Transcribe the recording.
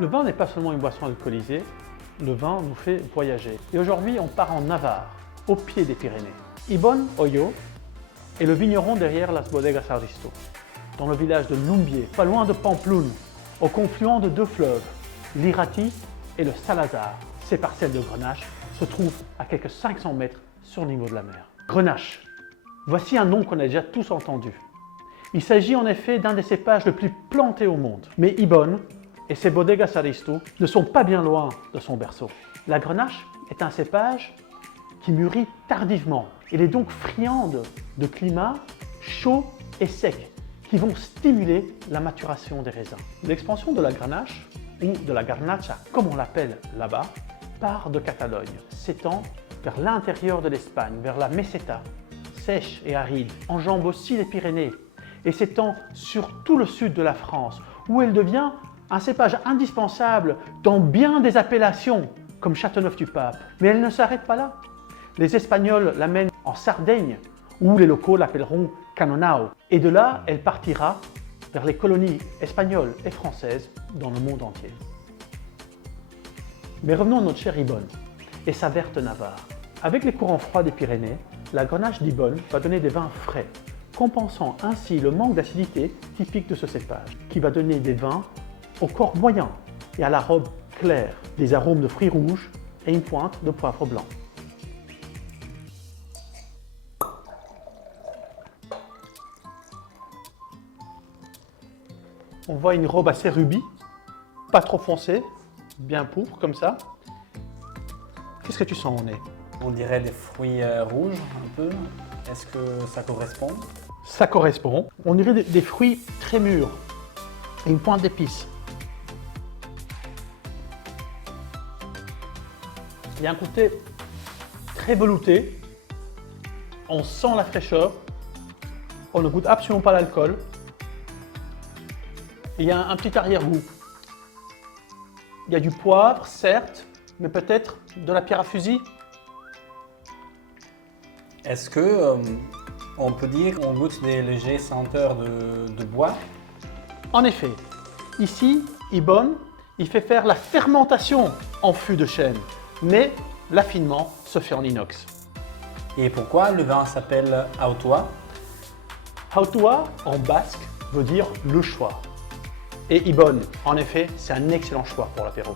Le vin n'est pas seulement une boisson alcoolisée, le vin nous fait voyager. Et aujourd'hui, on part en Navarre, au pied des Pyrénées. Ibon Hoyo est le vigneron derrière Las Bodegas Aristo, dans le village de Lumbier, pas loin de Pampelune, au confluent de deux fleuves, l'Irati et le Salazar. Ces parcelles de Grenache se trouvent à quelques 500 mètres sur le niveau de la mer. Grenache, voici un nom qu'on a déjà tous entendu. Il s'agit en effet d'un des cépages les plus plantés au monde. Mais Ibon et ses Bodegas Aristo ne sont pas bien loin de son berceau. La Grenache est un cépage qui mûrit tardivement. Il est donc friande de climats chauds et secs qui vont stimuler la maturation des raisins. L'expansion de la Grenache, ou de la Garnacha comme on l'appelle là-bas, part de Catalogne, s'étend vers l'intérieur de l'Espagne, vers la Meseta, sèche et aride, enjambe aussi les Pyrénées et s'étend sur tout le sud de la France, où elle devient un cépage indispensable dans bien des appellations, comme Châteauneuf-du-Pape. Mais elle ne s'arrête pas là. Les Espagnols l'amènent en Sardaigne, où les locaux l'appelleront Canonao. Et de là, elle partira vers les colonies espagnoles et françaises dans le monde entier. Mais revenons à notre cher Ibon et sa verte Navarre. Avec les courants froids des Pyrénées, la Grenache d'Ibon va donner des vins frais, compensant ainsi le manque d'acidité typique de ce cépage, qui va donner des vins au corps moyen et à la robe claire, des arômes de fruits rouges et une pointe de poivre blanc. On voit une robe assez rubis, pas trop foncée, bien pourpre comme ça. Qu'est-ce que tu sens au nez? On dirait des fruits rouges un peu. Est-ce que ça correspond? Ça correspond. On dirait des fruits très mûrs et une pointe d'épices. Il y a un côté très velouté. On sent la fraîcheur. On ne goûte absolument pas l'alcool. Il y a un petit arrière-goût. Il y a du poivre, certes, mais peut-être de la pierre à fusil. Est-ce que on peut dire qu'on goûte des légers senteurs de bois? En effet, ici, Ibon, il fait faire la fermentation en fût de chêne, mais l'affinement se fait en inox. Et pourquoi le vin s'appelle Autua? Autua, en basque, veut dire le choix. Et Ibon, en effet, c'est un excellent choix pour l'apéro.